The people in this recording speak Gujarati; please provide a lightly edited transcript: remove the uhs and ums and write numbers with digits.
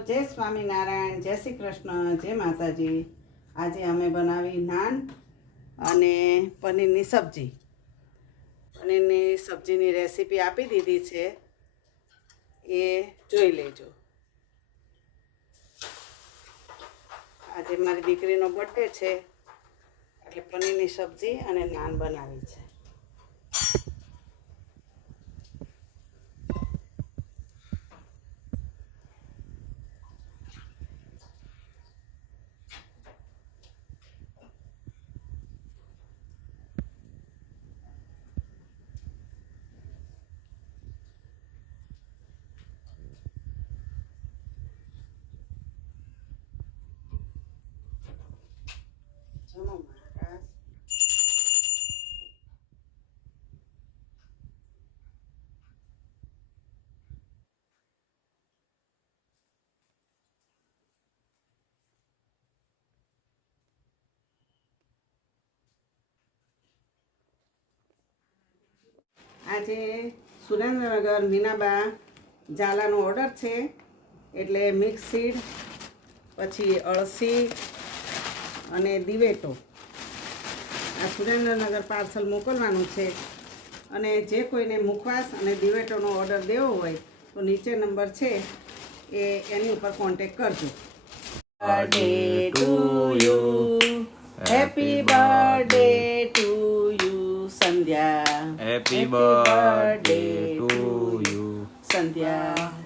જય સ્વામિનારાયણ, જય શ્રી કૃષ્ણ, જય માતાજી। આજે અમે બનાવી નાન અને પનીરની સબ્જી। પનીરની સબ્જીની રેસીપી આપી દીધી છે, એ જોઈ લેજો। આજે મારી દીકરીનો બર્થડે છે, એટલે પનીરની સબ્જી અને નાન બનાવી છે। જમો મહારાજ। આજે સુરેન્દ્રનગર મીનાબા ઝાલાનો ઓર્ડર છે, એટલે મિક્સ સીડ, પછી અળસી અને દિવેટો આ સુરેન્દ્રનગર પાર્સલ મોકલવાનું છે। અને જે કોઈને મુખવાસ અને દિવેટોનો ઓર્ડર દેવો હોય તો નીચે નંબર છે એની ઉપર કોન્ટેક કરજો। Birthday to you, happy birthday to you Sandhya, happy birthday to you Sandhya.